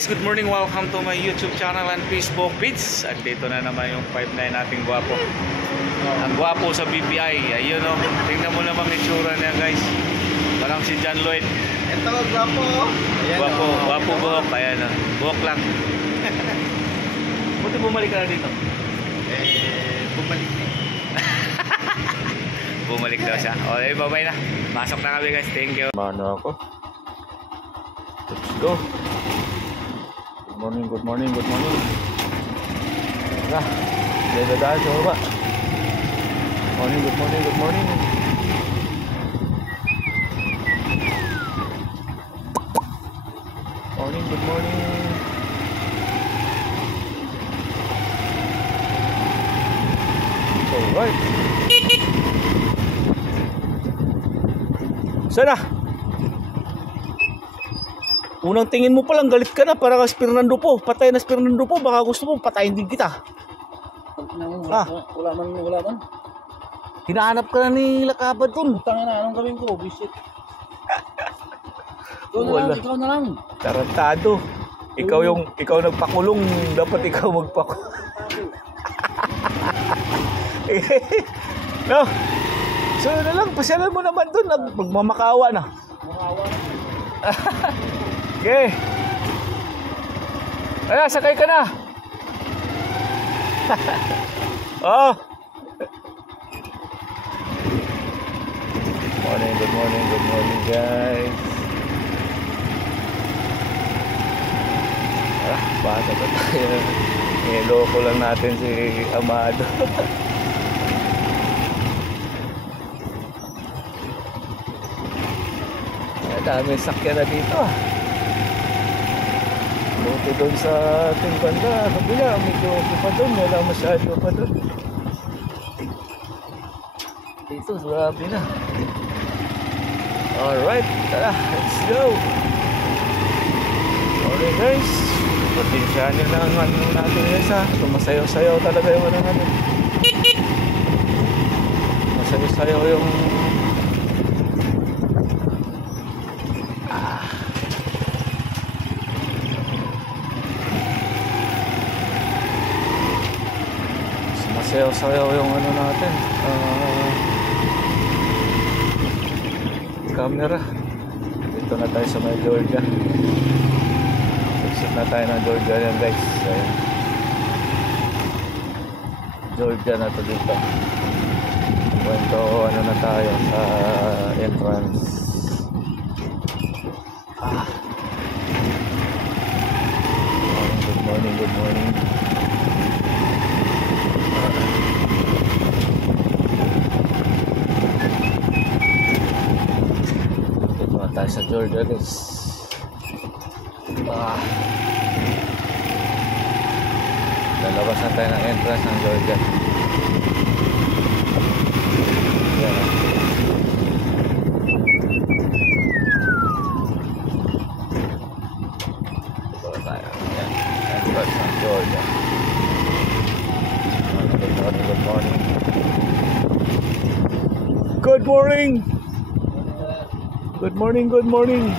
Guys, good morning. Welcome to my YouTube channel and Facebook page. At dito na naman yung 5'9 nating gwapo. Ang gwapo sa BPI. Ayun o. Tingnan mo naman yung tsura niya, guys. Parang si John Lloyd. Ito, gwapo. Gwapo, gwapo buhok. Ayan o. Buhok lang. Buti bumalik ka na dito. Bumalik na. Bumalik daw siya. O, bye-bye na. Pasok na kami, guys. Thank you. Mano ako. Let's go. Good morning, good morning, good morning. Tara, dadaan sa baba. Morning, good morning, good morning. Morning, good morning. Alright. Sana? Unang tingin mo palang galit ka na para kay Fernando po. Patay na si Fernando po. Baka gusto mo patayin din kita. Wala man. Hinahanap ka na ni Lakabad dun. Tangin na, anong gawin ko? Visit. Ikaw na lang. Tarantado. Ikaw nagpakulong. Dapat ikaw magpakulong. No. So na lang. Pasyalan mo naman dun. Magmamakawa na. Makawa na. Okay. Ayan, sakay ka na. Oh. Good morning guys. Basa pa tayo. Niloko lang natin si Amado. Dami sakyan na dito. Buti doon sa ating banda, kabila, medyo pa doon, wala masyado pa doon. Dito, grabe na. Alright, tara, let's go. Okay guys, patinsyahan nyo lang ang ano natin guys ha. Sumasayaw-sayaw talaga yung ano natin. Sumasayaw-sayaw yung sayaw-sayaw yung ano natin, camera. Dito na tayo sa may Georgia. Exit na tayo ng Georgia yan guys. Ayan. Georgia na to dito. Kwento ano na tayo sa entrance. Good morning. Tayo sa Georgia guys. Lalabas na tayo ng entrance ng Georgia. Yan. Ito tayo. Yan. Entrance ng Georgia. Good morning. Good morning.